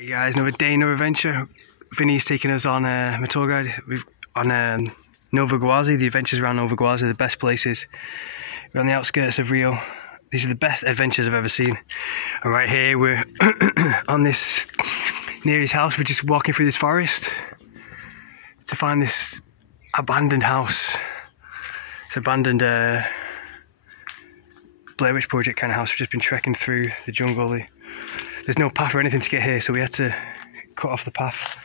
Hey guys, another day, another adventure. Vinny's taking us on my tour guide. On Novagua. The adventures around Novagua are the best places. We're on the outskirts of Rio. These are the best adventures I've ever seen. And right here we're on this, near his house. We're just walking through this forest to find this abandoned house. It's abandoned Blair Witch Project kind of house. We've just been trekking through the jungle. There's no path or anything to get here, so we had to cut off the path.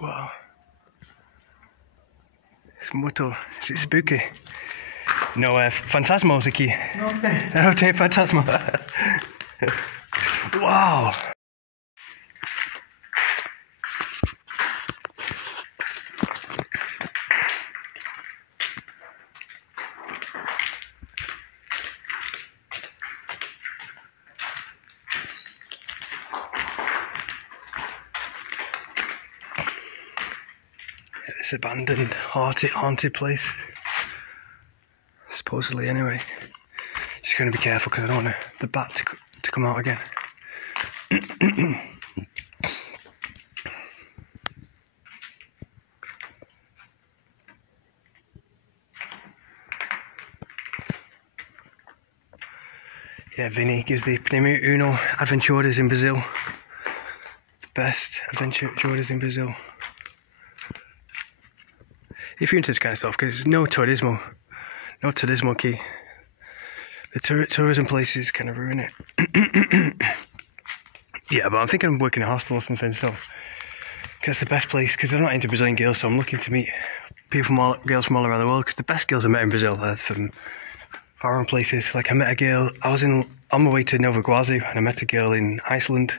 Wow. It's mucho. Is it spooky? No, fantasmos aqui. Não tem fantasma. Wow. This abandoned, haunted place. Supposedly, anyway. Just going to be careful because I don't want the bat to come out again. Yeah, Vinny gives the Número Uno Aventuras in Brazil. The best adventures in Brazil. If you're into this kind of stuff, because there's no turismo key. The tourism places kind of ruin it. Yeah, but I'm thinking of working in a hostel or something, so that's the best place, because I'm not into Brazilian girls, so I'm looking to meet people girls from all around the world, because the best girls I met in Brazil are from foreign places. Like I met a girl, I was on my way to Novagua, and I met a girl in Iceland.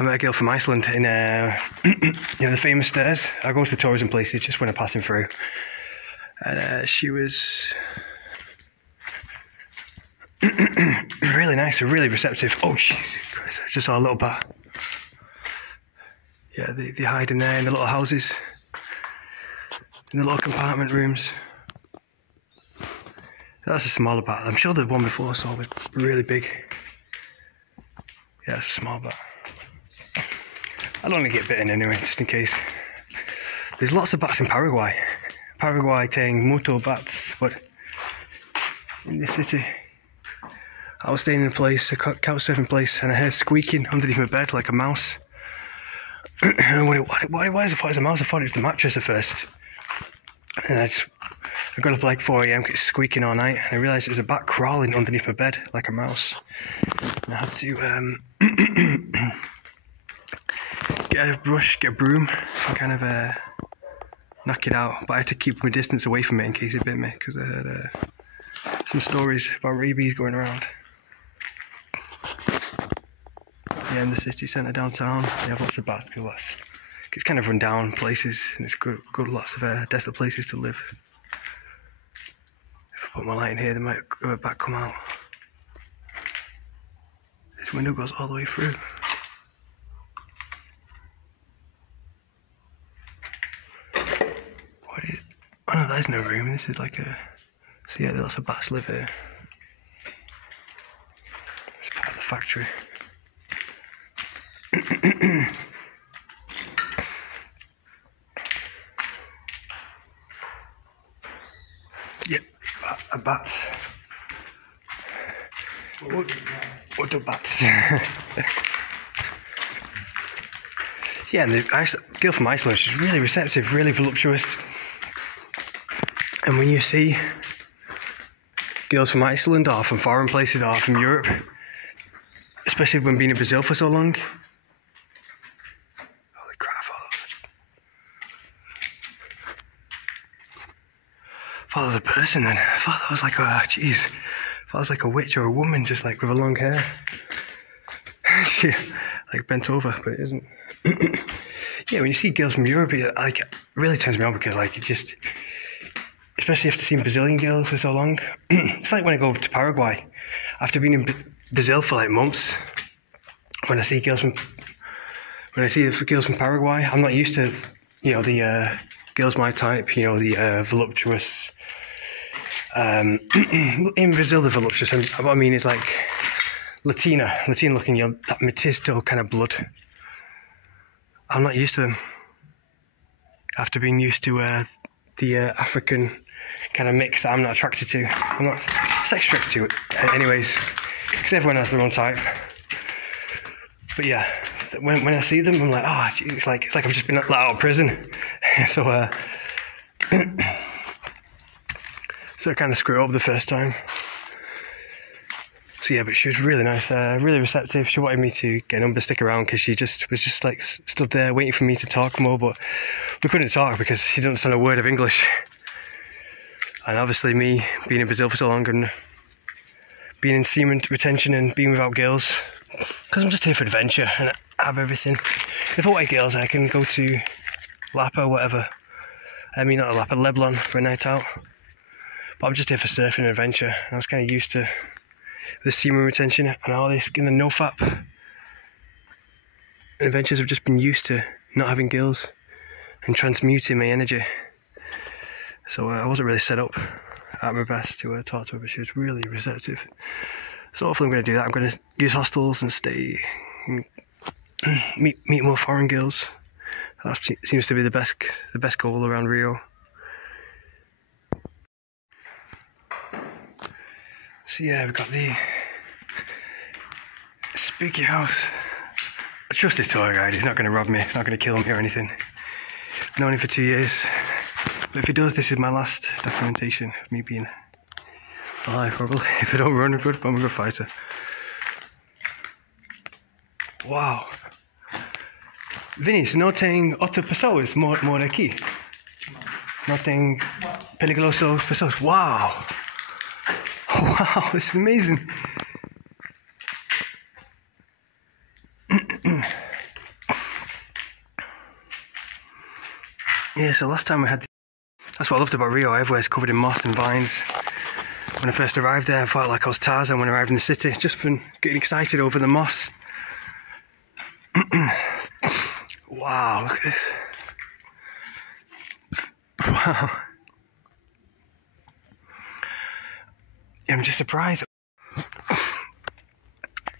I met a girl from Iceland in the famous stairs. I go to the tourism places just when I'm passing through. And she was really nice and really receptive. Oh, Jesus Christ, I just saw a little bat. Yeah, they hide in there in the little houses, in the little compartment rooms. That's a smaller bat. I'm sure the one before I saw was really big. Yeah, it's a small bat. I don't want to get bitten anyway, just in case. There's lots of bats in Paraguay. Paraguay tem mucho bats, but in this city, I was staying in a place, a couch surfing place, and I heard squeaking underneath my bed like a mouse. And why is it a mouse? I thought it was the mattress at first. And I got up like 4 AM, it's squeaking all night, and I realised it was a bat crawling underneath my bed like a mouse. And I had to get a brush, get a broom, and kind of knock it out. But I had to keep my distance away from it in case it bit me, because I heard some stories about rabies going around. Yeah, in the city centre downtown, they have lots of bats, because it's kind of run down places, and it's good lots of desolate places to live. If I put my light in here, they might a bat come out. This window goes all the way through. Oh no, there's no room. This is like a... So yeah, lots of bats live here. It's part of the factory. Yep, a bat. What do bats? Yeah, and the girl from Iceland, she's really receptive, really voluptuous. And when you see girls from Iceland or from foreign places or from Europe, especially when being in Brazil for so long, holy crap, I thought I was a person then. I thought that was like a witch or a woman just like with a long hair. She like bent over, but it isn't. Yeah, when you see girls from Europe, it really turns me on, because like it just... Especially after seeing Brazilian girls for so long. It's like when I go to Paraguay. After being in Brazil for like months, when I see the girls from Paraguay, I'm not used to, the girls my type, the voluptuous, In Brazil they're voluptuous, and what I mean is like Latina looking, you know, that mestizo kind of blood. I'm not used to them. After being used to the African kind of mix that I'm not attracted to. I'm not sex attracted to it. Anyways, because everyone has their own type. But yeah, when I see them, I'm like, oh, it's like I've just been let out of prison. So I kind of screwed up the first time. So yeah, but she was really nice, really receptive. She wanted me to get a number, stick around, because she was just like stood there waiting for me to talk more, but we couldn't talk because she didn't understand a word of English. And obviously me being in Brazil for so long and being in semen retention and being without girls, because I'm just here for adventure and I have everything. If I want girls, I can go to Lapa or whatever. I mean, not Lapa, Leblon for a night out. But I'm just here for surfing and adventure. And I was kind of used to the semen retention and all this in the no-fap adventures. I've just been used to not having girls and transmuting my energy. So I wasn't really set up at my best to talk to her, but she was really receptive. So hopefully I'm going to do that. I'm going to use hostels and stay and meet more foreign girls. That seems to be the best goal around Rio. So yeah, we've got the spooky house. I trust this tour guide, he's not going to rob me, he's not going to kill me or anything. I've known him for 2 years. But if he does, this is my last documentation of me being alive, probably. If I don't run good, I'm a good fighter. Wow. Vinis, no tem outras pessoas more aqui? Não tem peligroso pessoas? Wow! Wow, this is amazing. Yeah, so last time we had... That's what I loved about Rio, everywhere's covered in moss and vines. When I first arrived there, I felt like I was Tarzan when I arrived in the city, just from getting excited over the moss. Wow, look at this. Wow. I'm just surprised.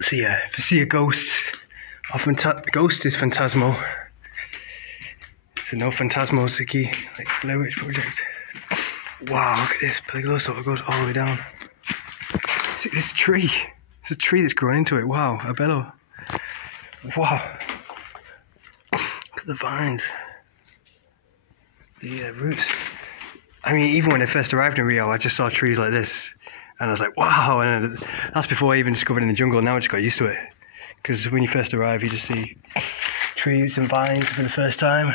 So yeah, if you see a ghost, ghost is phantasmal. So no phantasmos aquí, like Blair Witch Project. Wow, look at this peligroso, it goes all the way down. See this tree, it's a tree that's growing into it. Wow, a bellow. Wow. Look at the vines. The roots. I mean, even when I first arrived in Rio, I just saw trees like this. And I was like, wow, and that's before I even discovered in the jungle. Now I just got used to it. Because when you first arrive, you just see trees and vines for the first time.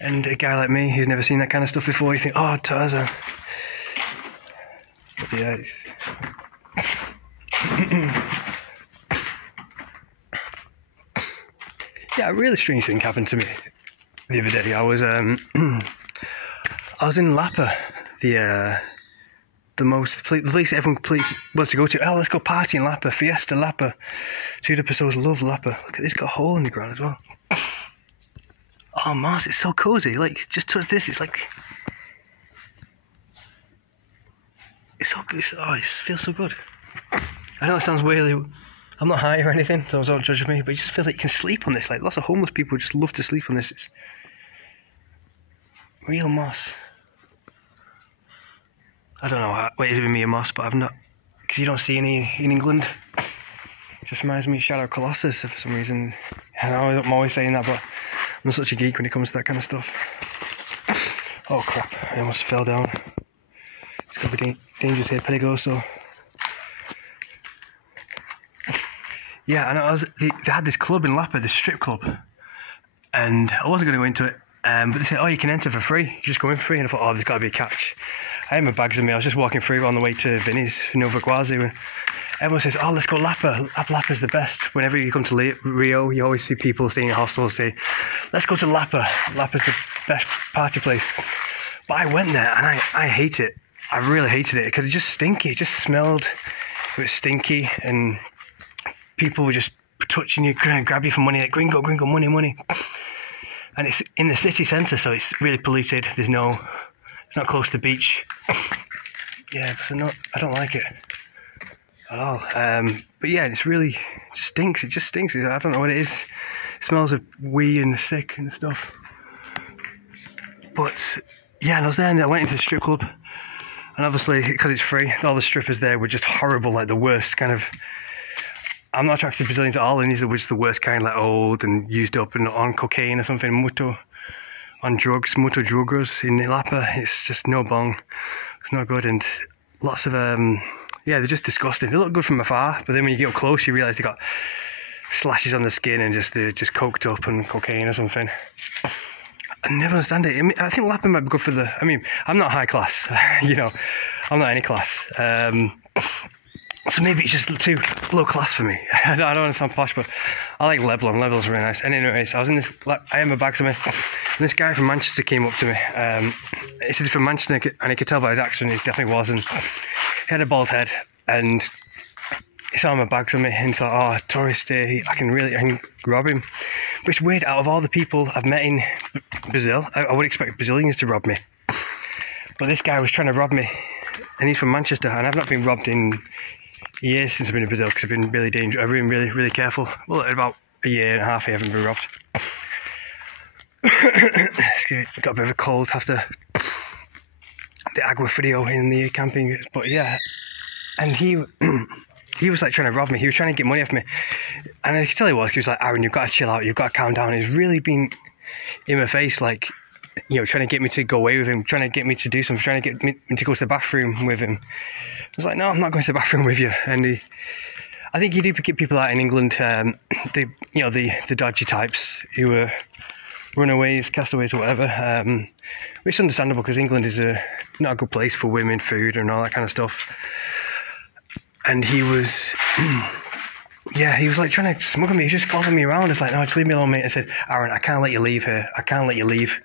And a guy like me who's never seen that kind of stuff before, you think, oh, Tarzan. But yeah, yeah, a really strange thing happened to me the other day. I was in Lapa, the place everyone wants to go to. Oh, let's go party in Lapa, Fiesta Lapa. Two pessoas love Lapa. Look at this, got a hole in the ground as well. Oh, Mars, it's so cozy. Like, just touch this, it's like... It's so good, it feels so good. I know it sounds weirdly... I'm not high or anything, so don't judge me, but you just feel like you can sleep on this. Like, lots of homeless people just love to sleep on this. It's real moss. I don't know what is it with me and moss, but I've not... Because you don't see any in England. It just reminds me of Shadow Colossus for some reason. I know I'm always saying that, but I'm such a geek when it comes to that kind of stuff. Oh crap, I almost fell down. It's going to be dangerous here, peligroso. Yeah, and they had this club in Lapa, this strip club. And I wasn't going to go into it, but they said, oh, you can enter for free. You just go in for free. And I thought, oh, there's got to be a catch. I had my bags with me. I was just walking through on the way to Venice, novagua. Everyone says, oh, let's go Lapa. Lapa's the best. Whenever you come to Rio, you always see people staying in hostels say, let's go to Lapa. Lapa's the best party place. But I went there and I hate it. I really hated it because it just stinky. It just smelled, it was stinky, and people were just touching you, trying to grab you for money, like gringo, money. And it's in the city centre, so it's really polluted. It's not close to the beach. yeah, so I don't like it at all. But yeah, it just stinks. It just stinks. I don't know what it is. It smells of wee and sick and stuff. But yeah, and I was there and I went into the strip club, and obviously because it's free, all the strippers there were just horrible, like the worst kind of. I'm not attracted to Brazilians at all, and these are just the worst kind, like old and used up and on cocaine or something, on drugs, mucho drugos in Lapa. It's just no bong. It's not good, and lots of yeah, they're just disgusting. They look good from afar, but then when you get up close, you realise they got slashes on the skin and they're just coked up and cocaine or something. I never understand it. I mean, I think Lapa might be good for I mean, I'm not high class, you know, I'm not any class. So maybe it's just too low class for me. I don't want to sound posh, but I like Leblon. Leblon's really nice. And anyways, I was in this, I had my bags on me, and this guy from Manchester came up to me. He said he's from Manchester, and he could tell by his accent he definitely was. And he had a bald head, and he saw my bags on me, and he thought, oh, tourist here, I can rob him. But it's weird, out of all the people I've met in Brazil, I would expect Brazilians to rob me. But this guy was trying to rob me, and he's from Manchester, and I've not been robbed in years since I've been in Brazil, because I've been really dangerous. I've been really careful. Well, about a year and a half I haven't been robbed. Excuse me, got a bit of a cold after the agua frio in the camping, but yeah. And he was like trying to rob me. He was trying to get money off me, and I could tell he was like, Aaron, you've got to chill out, you've got to calm down. He's really been in my face, like, you know, trying to get me to go away with him, trying to get me to do something, trying to get me to go to the bathroom with him. I was like, no, I'm not going to the bathroom with you. And I think you do get people out in England, the dodgy types who were runaways, castaways, or whatever, which is understandable because England is not a good place for women, food, and all that kind of stuff. And he was, yeah, he was like trying to smuggle me. He was just following me around. It's like, no, just leave me alone, mate. I said, Aaron, I can't let you leave here. I can't let you leave.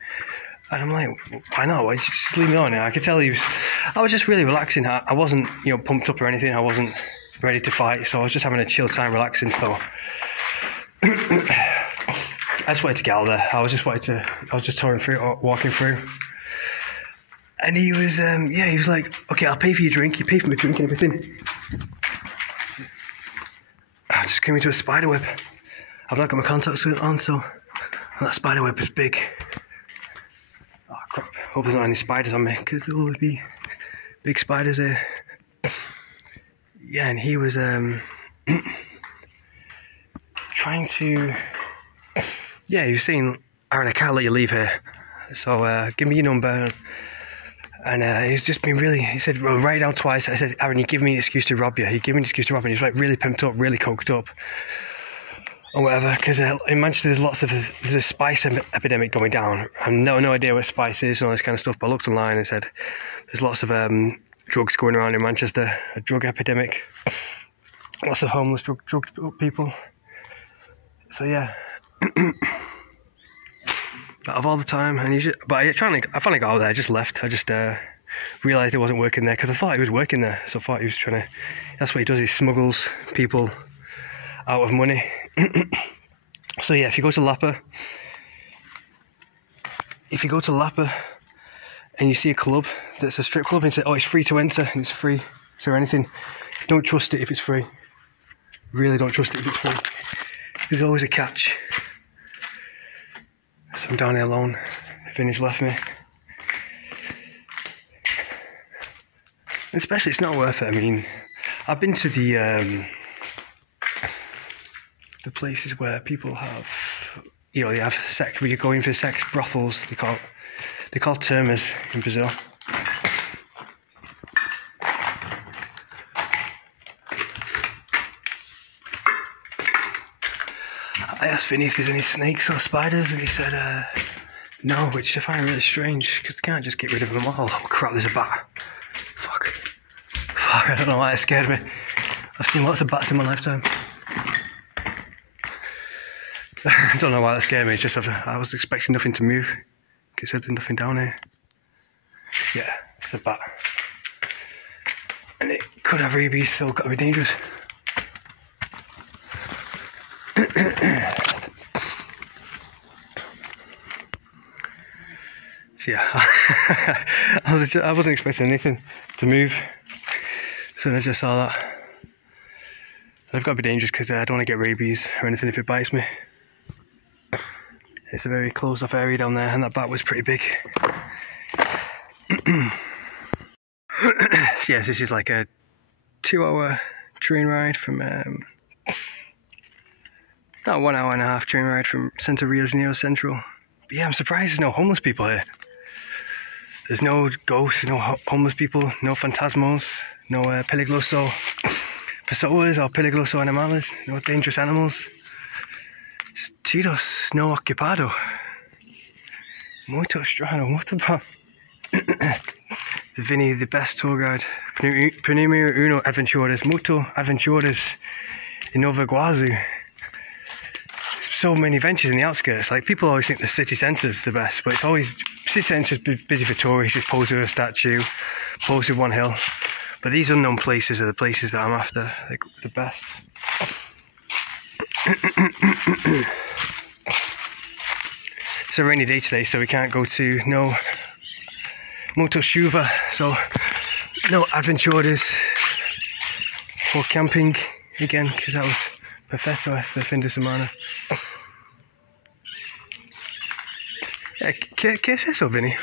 And I'm like, why not? Why just leave me alone? I could tell I was just really relaxing. I wasn't, you know, pumped up or anything. I wasn't ready to fight. So I was just having a chill time, relaxing. So I just wanted to get out of there. I was just touring through, walking through. And he was, he was like, okay, I'll pay for your drink. You pay for my drink and everything. I just came into a spider web. I've not got my contacts on, so that spider web is big. Oh crap, hope there's not any spiders on me, because there will be big spiders there. Yeah, and he was trying to, yeah, he was saying, Aaron, I can't let you leave here, so give me your number. And he's just been really, he said, well, write it down twice. I said, Aaron, you give me an excuse to rob you. He gave me an excuse to rob you. He's like really pimped up, really coked up, or whatever. Because in Manchester, there's a spice epidemic going down. I have no idea what spice is and all this kind of stuff. But I looked online and said, there's lots of drugs going around in Manchester, a drug epidemic. Lots of homeless drug people. So yeah. Of all the time, and I finally got out there. I just left. I just realised it wasn't working there, because I thought he was working there. So I thought he was trying to. That's what he does. He smuggles people out of money. So yeah, if you go to Lapa, and you see a club that's a strip club, and you say, "Oh, it's free to enter," and it's free, so anything, don't trust it if it's free. Really, don't trust it if it's free. There's always a catch. So I'm down here alone. Vinny's left me. Especially, it's not worth it. I mean, I've been to the places where people have, you know, they have sex. Where you're going for sex brothels. They're called termas in Brazil. I asked Vinny if there's any snakes or spiders, and he said no, which I find really strange, because they can't just get rid of them all. Oh crap, there's a bat. Fuck, I don't know why it scared me. I've seen lots of bats in my lifetime. I don't know why that scared me, it's just I was expecting nothing to move. It said there's nothing down here. Yeah, it's a bat. And it could have rabies, so it's got to be dangerous. So yeah, I wasn't expecting anything to move. So I just saw that. I've got to be dangerous because I don't want to get rabies or anything if it bites me. It's a very closed off area down there, and that bat was pretty big. Yes, this is like a 2-hour train ride from not 1 hour and a half train ride from Centro Rio de Janeiro Central. But yeah, I'm surprised there's no homeless people here. There's no ghosts, no homeless people, no fantasmos, no peligroso pessoas or peligroso animales, no dangerous animals. Just tiros no ocupado. Muito estranho, muito bom. Vinny, the best tour guide. Primeiro uno aventuras, muito aventuras in novagua. So many ventures in the outskirts. Like, people always think the city centre's the best, but it's always city centre's busy for tourists. Just pose with a statue, pose with one hill. But these unknown places are the places that I'm after. They're the best. It's a rainy day today, so we can't go to no moto chuva, so no aventuras for camping again, because that was perfecto este fin de semana. ¿Qué es eso, Vinny?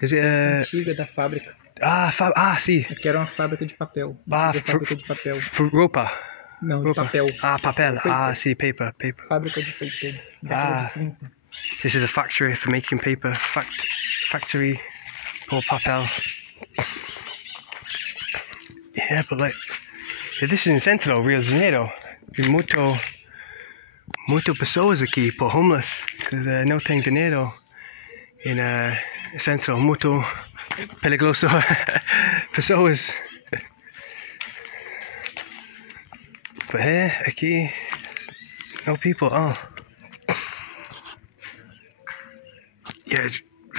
Is it a... Antiga da fábrica. Sim. Aqui era uma fábrica de papel. Fábrica de papel. Roupa. Não, de papel. Papel. Paper. See, paper. Fábrica de papel. Década de 30. This is a factory for making paper. Factory for papel. Yeah, but like, if this is in Centro Rio de Janeiro, muito pessoas aqui por homeless, because não tem dinheiro in Centro, muito peligroso pessoas. But here, aqui, no people at all. Yeah,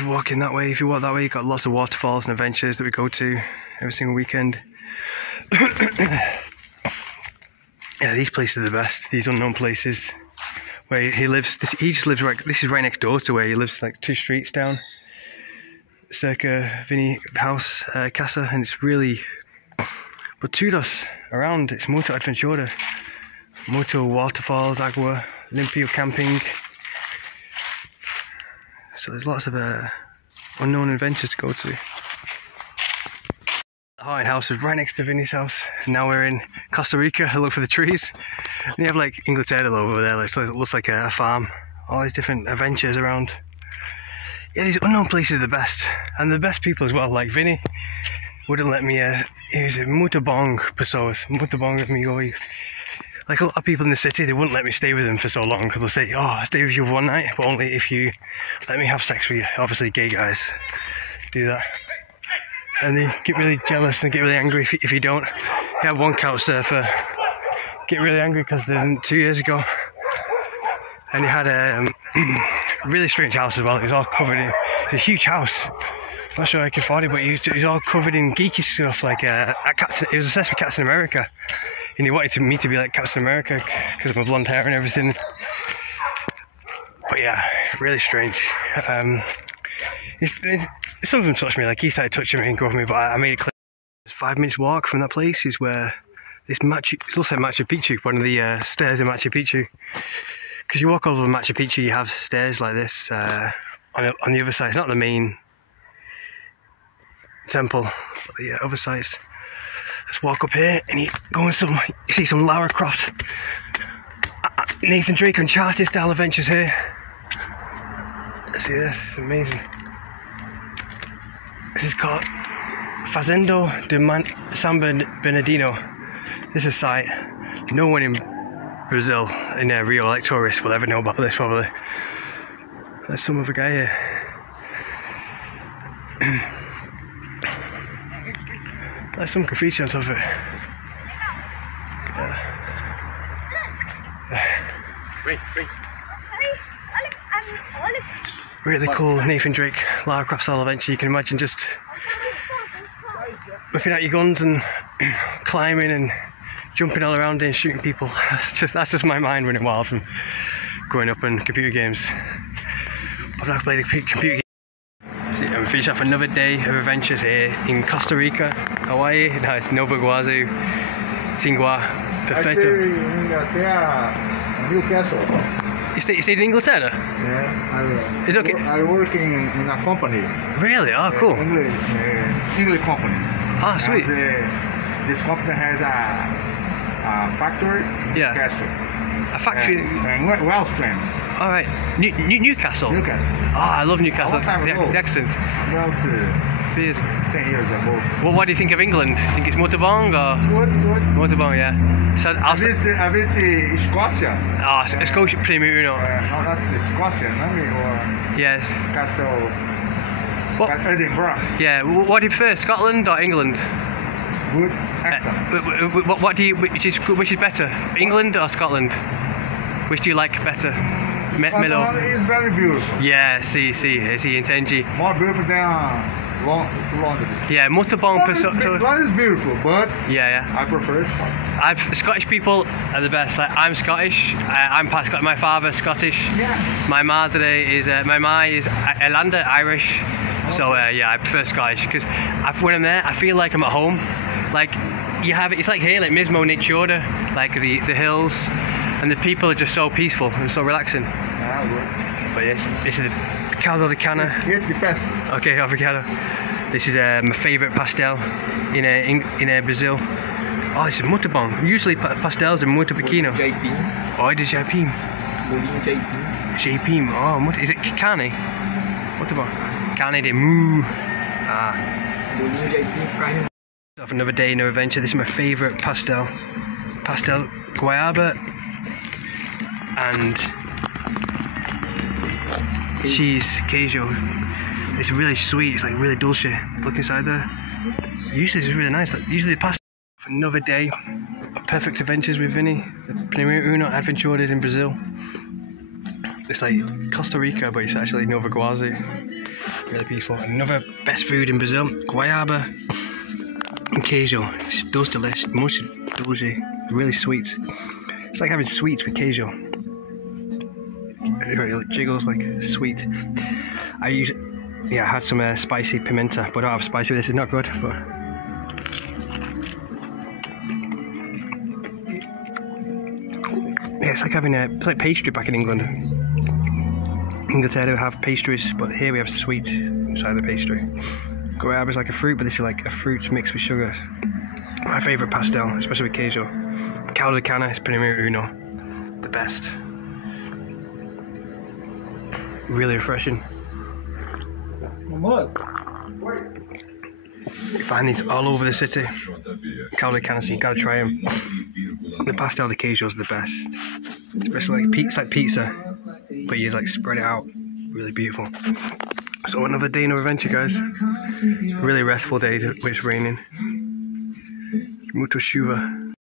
walking that way. If you walk that way, you've got lots of waterfalls and adventures that we go to every single weekend. Yeah, these places are the best. These unknown places where he lives. He just lives right. This is right next door to where he lives, like 2 streets down. Circa Vinny house, casa, and it's really. But todos around. It's muito aventura, muito waterfalls, agua, limpio camping. So there's lots of unknown adventures to go to. The haunted house is right next to Vinny's house. And now we're in Costa Rica. I look for the trees. And you have like Inglaterra over there, like, so it looks like a farm. All these different adventures around. Yeah, these unknown places are the best. And the best people as well, like Vinny wouldn't let me, he was muito bom pessoas, muito bom amigo. Like a lot of people in the city, they wouldn't let me stay with them for so long, because they'll say, oh, I'll stay with you one night, but only if you let me have sex with you. Obviously gay guys do that. And they get really jealous and get really angry if you don't. I had one couch surfer get really angry because 2 years ago, and he had a really strange house as well. It was all covered in, it's a huge house. I'm not sure I can afford it, but he was all covered in geeky stuff, like he was obsessed with Captain America. And he wanted me to be like Captain America because of my blonde hair and everything. But yeah, really strange. Some of them touched me, like he started touching me and going with me, but I made it clear. 5 minutes walk from that place is where this it looks like Machu Picchu, one of the stairs in Machu Picchu. Because you walk over Machu Picchu, you have stairs like this on the other side. It's not the main temple, but the other side. Just walk up here and you see some Lara Croft, Nathan Drake Uncharted style adventures here. See this, it's amazing. This is called Fazendo de sanBernardino. This is a site no one in Brazil, in Rio, like tourists, will ever know about this probably. There's some other guy here. There's some graffiti on top of it. Really cool Nathan Drake Lara Croft style adventure. You can imagine just whipping out your guns and climbing and jumping all around and shooting people. That's just my mind running wild from growing up in computer games. I've not played a computer game. So we finish off another day of adventures here in Costa Rica, Hawaii. Nice, novagua, Tingua, perfecto. I stay in Inglaterra, Newcastle. You stayed in Inglaterra? Yeah, Is it okay? I work in a company. Really? Oh, cool. English company. Ah, sweet. And, this company has a factory in Newcastle. A factory? And Wellstream. All right. Newcastle? Newcastle. Oh, I love Newcastle. A long time ago. The accent. About 10 years ago. Well, what do you think of England? Think it's motorbong or? Good. Motorbong, yeah. So A bit Escócia. Ah, Scotia Premier Uno. No, not Escócia, no? Or Yes. Castle. What? Edinburgh. Yeah. What do you prefer, Scotland or England? Good. Excellent. What do you? Which is better, England or Scotland? Which do you like better? Melo. Scotland is very beautiful. Yeah. See. Intendi. More beautiful than London. Yeah. Motorbong. London is beautiful, but Yeah. I prefer Scotland. Scottish people are the best. Like, I'm Scottish. I'm part Scottish. My father's Scottish. Yeah. My madre is my ma is Irlanda, Irish. So yeah, I prefer Scottish because when I'm there, I feel like I'm at home. Like you have it's like here, like Mismo Natura, like the hills, and the people are just so peaceful and so relaxing. But yes, this is the caloricana. It depends. Okay, avocado. This is my favourite pastel in Brazil. Oh, this is motorbong. Usually pastels are muito pequeno. Jaipim. Oh, it is Jaipim. Bolinho Jaipim. Jaipim. Oh, is it carne? Motorbong. Carne de mu. Ah. Bolinho Jaipim com carne. Another day, no adventure. This is my favourite pastel. Pastel guayaba and cheese queijo. It's really sweet. It's like really dulce. Look inside there. Usually it's really nice. Usually the pastel. Another day of perfect adventures with Vinny. The Primeiro Uno Adventures in Brazil. It's like Costa Rica, but it's actually novagua. Really peaceful. Another best food in Brazil. Guayaba and queijo. It's dos delish, much dulce, really sweet. It's like having sweets with queijo. It jiggles like sweet. I had some spicy pimenta, but I don't have spicy. This is not good, but yeah, it's like having it's like pastry back in England. Inglaterra have pastries, but here we have sweet inside the pastry. Guayaba is like a fruit, but this is like a fruit mixed with sugar. My favourite pastel, especially with queijo. Caloricana is Primeiro Uno. The best. Really refreshing. You find these all over the city. Caloricana, so you gotta try them. The pastel de queijo is the best. Especially like pizza, but you like spread it out. Really beautiful. So another day, no adventure, guys. Really restful day, but it's raining. Mucho chuva.